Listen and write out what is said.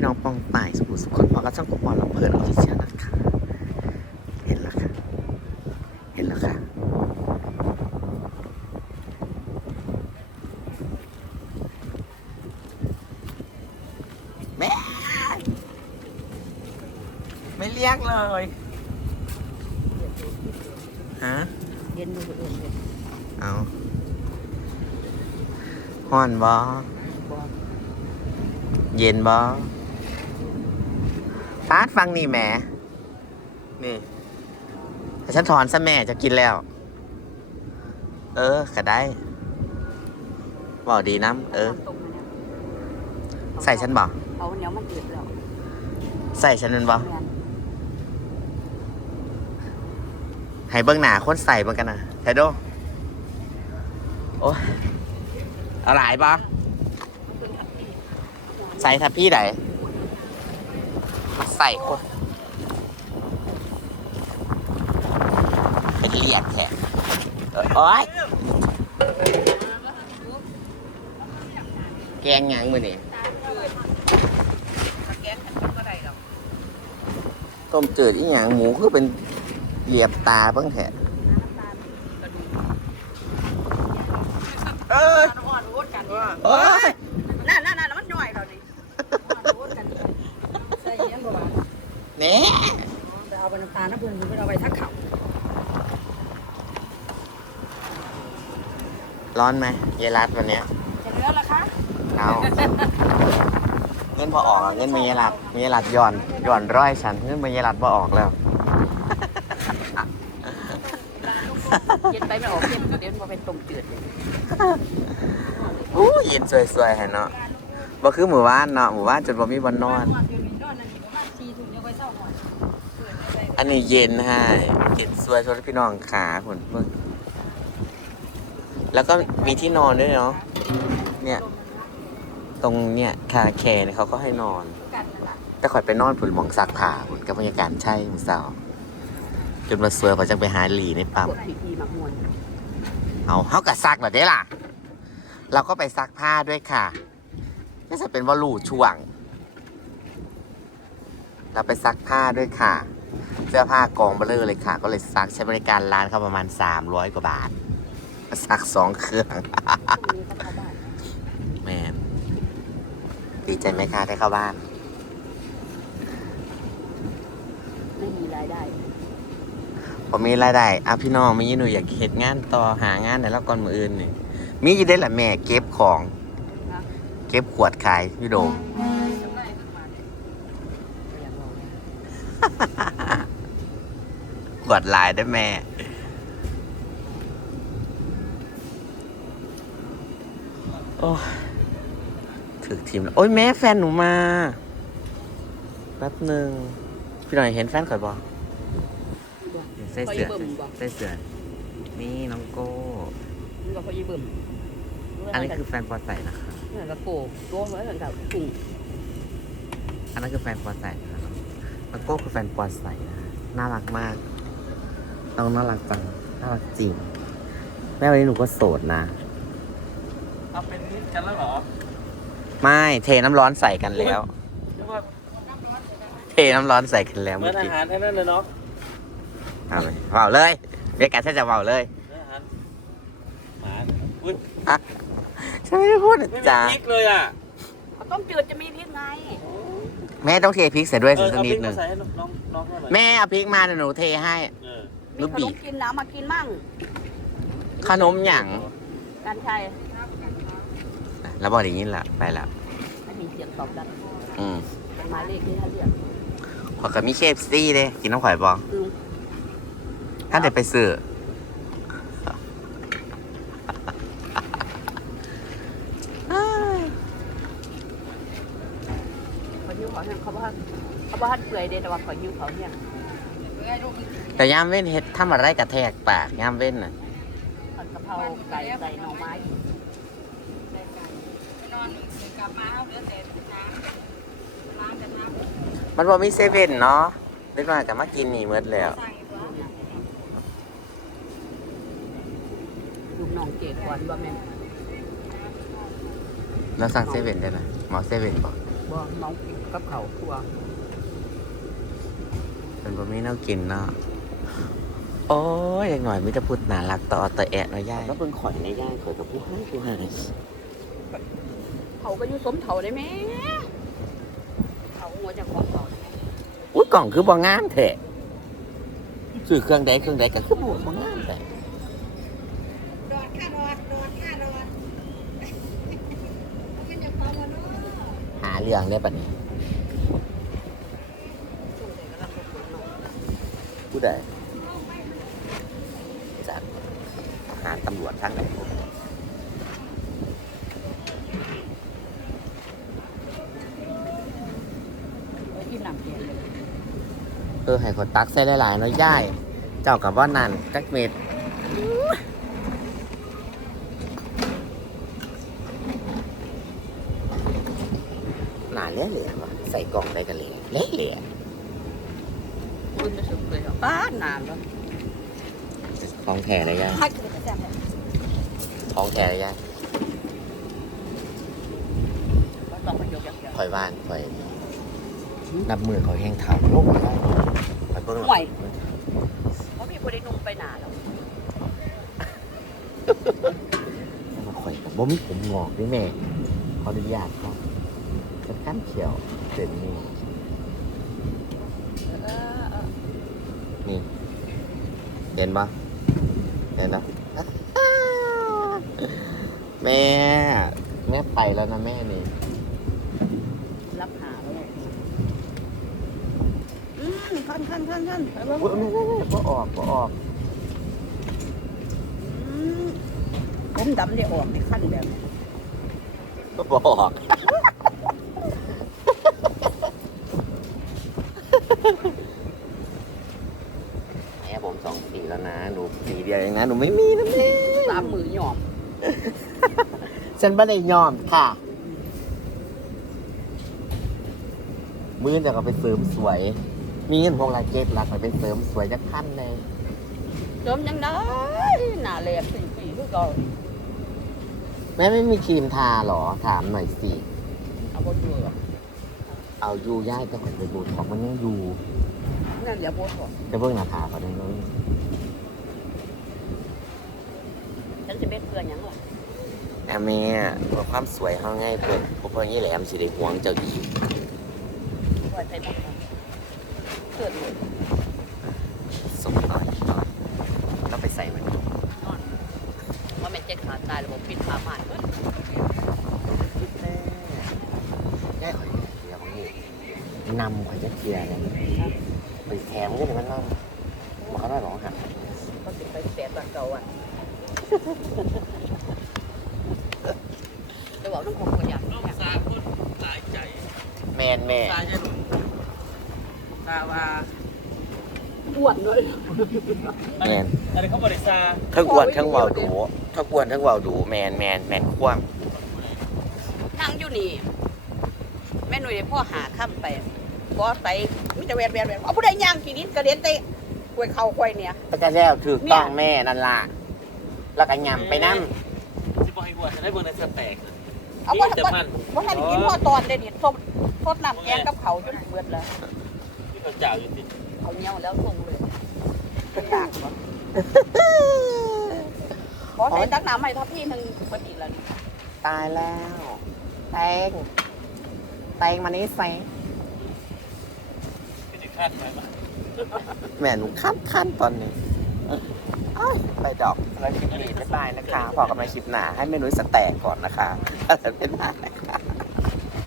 พี่น้องปองป่ายสุขุสุขคนพอก็ช่องกบอลเราเปิดออฟฟิเชียลนะคะ เห็นแล้วค่ะ เห็นแล้วค่ะ แม่ ไม่เรียกเลย ฮะ เย็นดูเอื่นเลยเอาห่อนบ่บอเย็นบ่ ปาดฟังนี่แหมนี่ถ้าฉันถอนซะแม่จะกินแล้ว เออก็ได้บอกดีน้ำเออตรงมาเนี่ยใส่ฉันบ่เอาเหนียวมันเดือดแล้วใส่ฉันนั่นบ่แม่นให้เบิ้งหนาคนใส่เบิ่งกันนะไทโดโอ้ยเอาหลายบ่ใส่ทับพี่ไหน มาใส่คนไปเรียกแขกเอ้ยโอ๊ยแกงหยังมือนี่แกงขันก็ได้หรอกต้มจืดอีหยังหมูคือเป็นเหลียบตาเบิ่งแท้เอ้ย อ่อนวุ้นกัน โอ๊ย นั่นนั่นนั่นมันหน่อยเราดิวุ้นกันใส่ยังบ่บา แหน่ จะเอาไปน้ำตาลน้ำเพื่อนหรือเอาไปทักเขา ร้อนไหมเยายรัดวันเนี้ยจะเหลือละคะเอาเงินพอออกอะเงินมีเยายรัดมีเยายรัดย่อนย่อนร้อยฉันเงินมีเยายรัดพอออกแล้ว เย็นไปไม่ออกเย็นเดี๋ยวมันเป็นต้มจืดเลยอู้เย็นสวยๆให้เนาะบ่คือหมู่บ้านเนาะหมู่บ้านจนบ่มีบ่นนอนอันนี้เย็นให้เย็นสวยชวนพี่น้องขาผนเพิ่ง แล้วก็มีที่นอนด้วยเนาะ เนี่ย ตรงเนี่ยคาแคร์เนี่ยเขาก็ให้นอน แต่ข่อยไปนอนผุนหมองซักผ้าผุนกับบรรยากาศใช่มือสาวจนมาสวยพอจังไปหาหลีในปั๊มพวกผีผีหมักมวนเอาเฮากับซักแบบนี้ล่ะ เราก็ไปซักผ้าด้วยค่ะน่าจะเป็นวอลูช่วง เราไปซักผ้าด้วยค่ะ เสื้อผ้ากองเบลอเลยค่ะ ก็เลยซักใช้บริการร้านเขาประมาณ 300 กว่าบาท ซักสองเครื่อง แมนดีใจไหมคะได้เข้าบ้าน ไม่มีรายได้ผมมีรายได้อะพี่น้องมีหนูอยากเฮ็ดงานต่อหางานแต่ละก่อนมืออื่นนี่มีอยู่ได้แหละแม่เก็บของ เก็บขวดขายพี่โดมขวดลายได้แม่ โอ้ยถึกทีมแล้วโอ้ยแม่แฟนหนูมา แป๊บหนึ่ง พี่หน่อยเห็นแฟนข่อยบอใส่เสื้อข่อยเบิ่มบ่ใส่เสื้อ นี่น้องโก้มันก็พอยีเบิ่มอันนี้คือแฟนปอใส่นะคะเนี่ยกระโปงโก้ไว้เหมือนกับกุ้งอันนั้นคือแฟนปอใส่นะครับน้องโก้คือแฟนปอใส่นะน่ารักมาก ต้องน่ารักจัง น่ารักจริง แม่วันนี้หนูก็โสดนะ เอาเป็นนิดกันแล้วเหรอไม่เทน้ำร้อนใส่กันแล้ว เรียกว่าเทน้ำร้อนใส่กันแล้วเหมื่เมื่ออนอากี้หารไอ้นั่นเลยเนาะเอาเลยเบาเลยเรียกกันฉันจะเบาเลยเหมือนอาหารหมาอุ้ยฉันไม่ได้พูดนะไม่มีจ้าพริกเลยอะข้าวต้มจืดจะมีพริกไงแม่ต้องเทพริกใส่ด้วยเอสัอกเอานิพริดกหนึ่มางใส่ให้น้องน้องน้องหน่อยแม่เอาพริกมาเดี๋ยวหนูเทให้ เออลูกขนบีมกินนะมากินมั่งขนมหยั่งการชัย แล้วบอกอย่างนี้แหละไปแล้วไม่มีเสียงตอบรับอืมเป็นหมายเลขที่ท่านเรียกขอยกับมีเคฟซี่เด้กินน้ำข่อยบองคือถ้าเด็ดไปซื้อเขาหิ้วเขาเนี่ยเขาบอกเขาบอกเปื่อยเดแต่ว่าเขาหิ้วเขาเนี่ยแต่ย่ามเว้นเฮ็ดทำอะไรกระแทกปากย่ามเว้นน่ะผัดกะเพราไก่ใส่หน่อไม้ มันบ่มีเซเว่นเนาะเล็กน้อยก็มากินนี่หมดแล้วลูกน้องเกดก่อนว่าแม่นแล้วสั่งเซเว่นได้ไหมหมอเซเว่นบอกเบ่น้องกินกับเขาวคั่วเป็นบะหมี่น่ากินเนาะโอ้ยอย่างหน่อยมิจะพูดน่ารักต่อต่อแอะเนาะย่าย แล้วเป็นข่อยในย่ายข่อยกับผู้ให้ผู้ให้ เขาก็อยู่สมเถาได้ไหมเขาหัวจะของเขาได้ไหมอุ้ยกล่องคือบองามแท้ซื้อเครื่องใดเครื่องใดก็คือบวบองามแต่ดอดค่ะดอดดอดค่ะดอดมันจะพอมาเนาะหาเรื่องได้ปะเนี่ยช่วงเด็กก็รับคนเนาะผู้ใดจากหารตำรวจทั้งไหนพว กไว้ที่นำเพียงเลยเออให้คนตักใส่หลายๆเนาะย่าย เจ้ากับว่านั่นกักเม็ดหนาเละเหลี่ยวะใส่กล่องได้กันเลยเละเหลี่ยคุณจะสุกเลยเหรอป้านนานแล้วของแท้เลยย่ายถ้ากินกระแซมเลยของแท้เลยย่ายก็ต้องมายกอย่างเดียวคอยบ้านคอย นับมือเขาแห้งเท้าโลกมาได้คอยเบิ่งหรอห่วย เพราะมีคนได้นุ่มไปหนาแล้วคอยกับบ่มีผมงอกด้วยแม่ ขออนุญาตครับเป็นขั้นเขียวเด่นนี่เออเออนี่เห็นปะเห็นนะแม่ แม่ไปแล้วนะแม่นี่ รับหาแล้วอืม ขั้นขั้นขั้นขั้นไปเบิ่งอุ๊ยไม่ไม่ไม่ก็ออกก็ออกอืมผมดำได้ออกในขั้นแบบนี้ก็บอกแม่ผมสองสีแล้วนะหนูสีเดียวเองนะหนูไม่มีนะแม่สามมือหยอมฉันไม่ได้ยอมค่ะ มือจะเอาไปเสริมสวย มีเงินพวกลาเก็บหลักไปเสริมสวยจะขั้นเลยเดิมยังได้หนาแหลมสี่ปีคือเก่าแม่ไม่มีครีมทาเหรอถามหน่อยสิเอาบนอยู่หรอกเอายูย่ายก็ขอนไปบูดของมันยังอยู่นั่นเดี๋ยวโบสถ์จะเบิ่งหน้าผากก่อนได้เลยฉันจะเป็นเพื่อนหยังล่ะแม่แม่เพื่อความสวยเขาง่ายเพื่อพวกเพื่อนยี่แหลมสิได้หวงเจ้าอีกว่าใจบ้าง เกิดเลยสมหน่อยหน่อยแล้วไปใส่มันนอนว่าแม่นเจ็ดขาดตายระบบปิดผ้าม่านเบิดแม่แม่ขอยเทียร์ของนี่นำขอยจะเทียร์เนี่ยไปแถมก็เดี๋ยวมันนำมันก็ได้หรอกฮะเขาติดไปแปดบาทเก่าอะจะบอกน้องคงคนอยากน้องซาคนหลายใจ แมนแม่ซาจะหนุนซาว่า อ้ วนเลยอันนี้อันนี้เขาบริซาทั้งอ้วนทั้งเวาวดูทั้งอ้วนทั้งเวาวดูแมนแมนแมนคว่นั่งอยู่นี่แม่หนุ่ยได้พ่อหาข้ามไปพอไปมิจะแวดแวดแวดเอาผู้ใดย่างกี่นิดกระเด็นเตะควยเข่าควยเนี่ยำตะกะแล้วถูกต้องแม่นั่นล่ะแล้วก็ยำไปน้ที่บอกให้วัวฉันได้เบอร์ในสแต็กเอาว่าแต่มันว่าท่านกินพ่อตอนเด็ดสดสดน้ำแกงกับเขาจนเบิดแล้วที่เขาเจ้าอยู่ที่เขาเนี้ยแล้วส่งเลย ไม่อยากหรอกขอใส่ตักน้ำให้ทัพพี่หนึ่งปฏิแล้วนี่ำตายแล้วแตงแตงมานี้ใส่เป็นคาดไหมบ้างแม่หนูขั้นขั้นตอนนี้เอ้ยไปดอกแล้วคลิปนี้บ๊ายบายนะคะพอกับในคลิปหน้าให้เมนูสแต็กก่อนนะคะแล้วเป็นหน้านะคะ